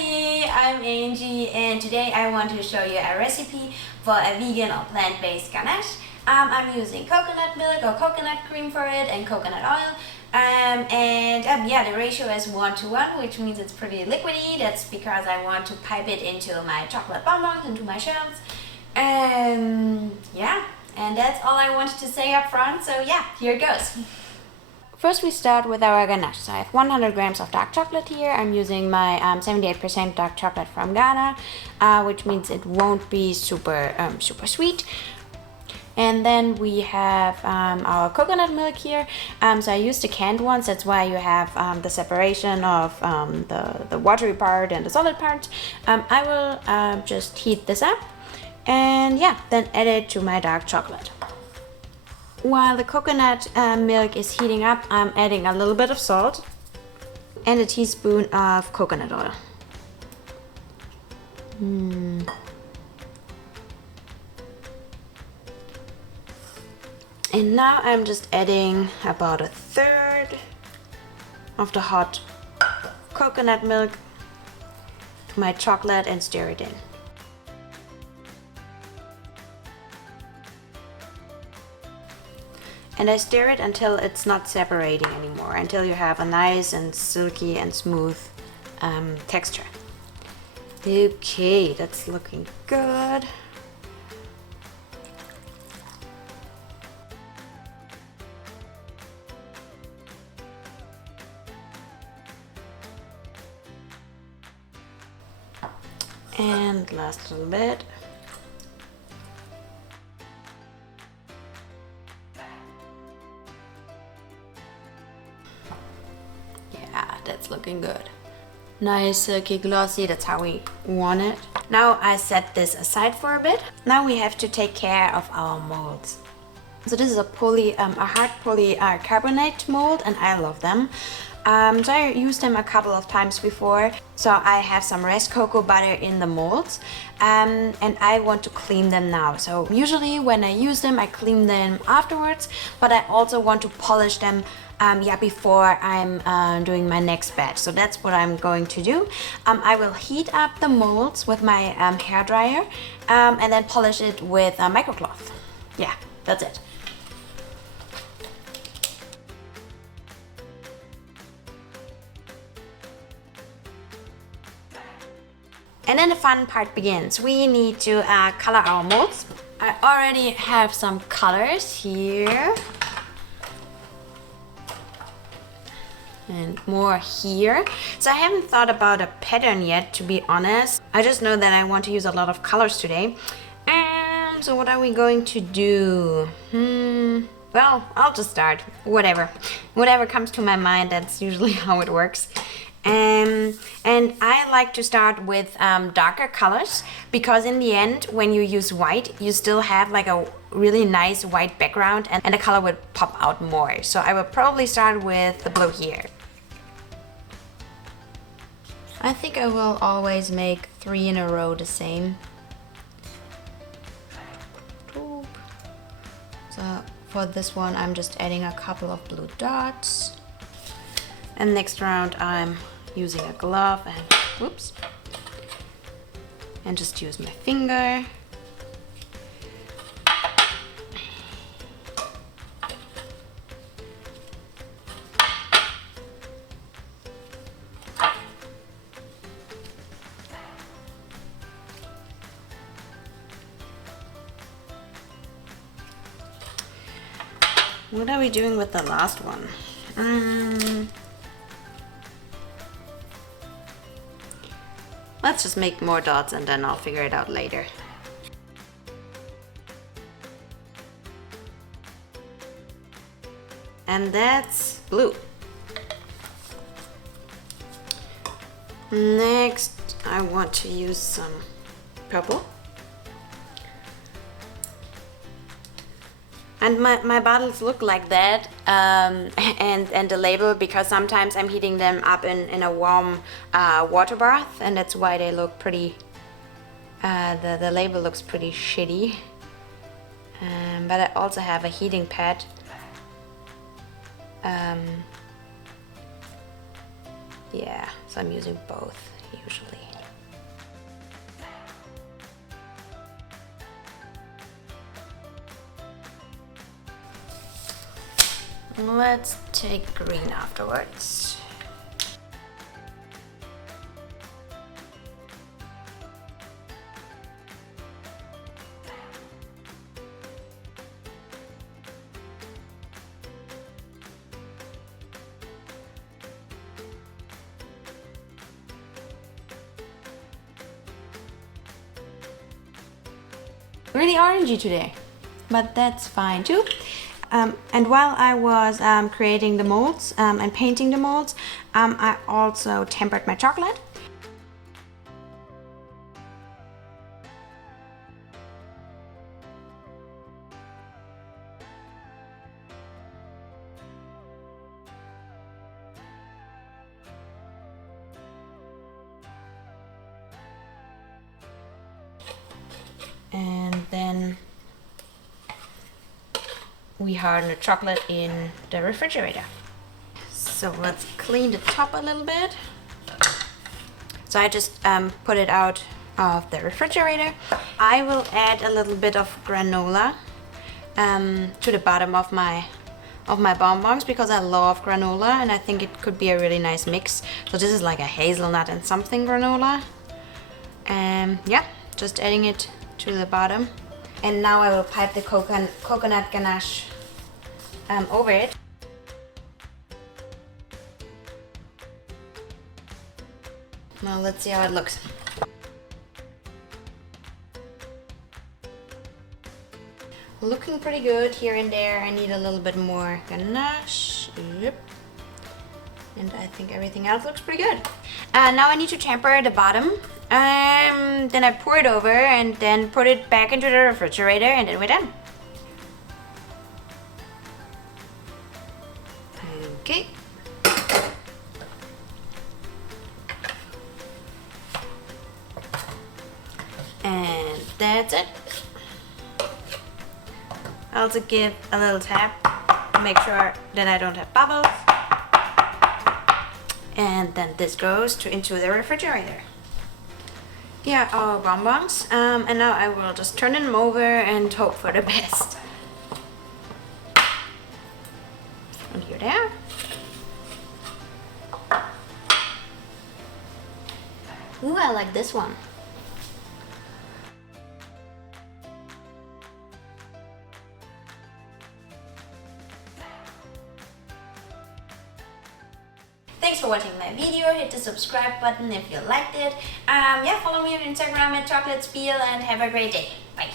Hi, I'm Angie and today I want to show you a recipe for a vegan or plant-based ganache. I'm using coconut milk or coconut cream for it and coconut oil. Yeah, the ratio is 1:1, which means it's pretty liquidy. That's because I want to pipe it into my chocolate bonbons, into my shells. Yeah, and that's all I wanted to say up front, so yeah, here it goes. First we start with our ganache. So I have 100 grams of dark chocolate here. I'm using my 78% dark chocolate from Ghana, which means it won't be super sweet. And then we have our coconut milk here. So I used the canned ones, that's why you have the separation of the watery part and the solid part. I will just heat this up and yeah, then add it to my dark chocolate. While the coconut milk is heating up, I'm adding a little bit of salt and a teaspoon of coconut oil. And now I'm just adding about 1/3 of the hot coconut milk to my chocolate and stir it in. And I stir it until it's not separating anymore, until you have a nice and silky and smooth texture. Okay, that's looking good. And last little bit. That's looking good. Nice, silky, glossy, that's how we want it. Now I set this aside for a bit. Now we have to take care of our molds. So this is a hard polycarbonate mold and I love them. So I used them a couple of times before. So I have some rest cocoa butter in the molds and I want to clean them now. So usually when I use them, I clean them afterwards, but I also want to polish them before I'm doing my next batch. So that's what I'm going to do. I will heat up the molds with my hair dryer and then polish it with a microcloth. Yeah, that's it. And then the fun part begins. We need to color our molds. I already have some colors here. And more here. So I haven't thought about a pattern yet, to be honest. I just know that I want to use a lot of colors today. And so what are we going to do? Well, I'll just start. Whatever comes to my mind, that's usually how it works. And I like to start with darker colors, because in the end, when you use white, you still have like a really nice white background and the color would pop out more. So I will probably start with the blue here. I think I will always make 3 in a row the same. So for this one, I'm just adding a couple of blue dots. And next round, I'm using a glove and just use my finger. What are we doing with the last one? Let's just make more dots and then I'll figure it out later. And that's blue. Next, I want to use some purple. And my bottles look like that, and the label, because sometimes I'm heating them up in a warm water bath, and that's why they look pretty, the label looks pretty shitty. But I also have a heating pad. Yeah, so I'm using both usually. Let's take green afterwards. Really orangey today, but that's fine too. And while I was creating the molds and painting the molds, I also tempered my chocolate. And then we harden the chocolate in the refrigerator. So let's clean the top a little bit. So I just put it out of the refrigerator. I will add a little bit of granola to the bottom of my bonbons because I love granola and I think it could be a really nice mix. So this is like a hazelnut and something granola. Yeah, just adding it to the bottom. And now I will pipe the coconut ganache over it. Now let's see how it looks. Looking pretty good here and there. I need a little bit more ganache. Yep. And I think everything else looks pretty good. Now I need to temper the bottom. Then I pour it over and then put it back into the refrigerator and then we're done. Okay. And that's it. I also give a little tap to make sure that I don't have bubbles. And then this goes into the refrigerator. Here are our bonbons, and now I will just turn them over and hope for the best. And here they are. Ooh, I like this one. Thanks for watching my video. Hit the subscribe button if you liked it. Yeah, follow me on Instagram at chocolatespeel and have a great day. Bye.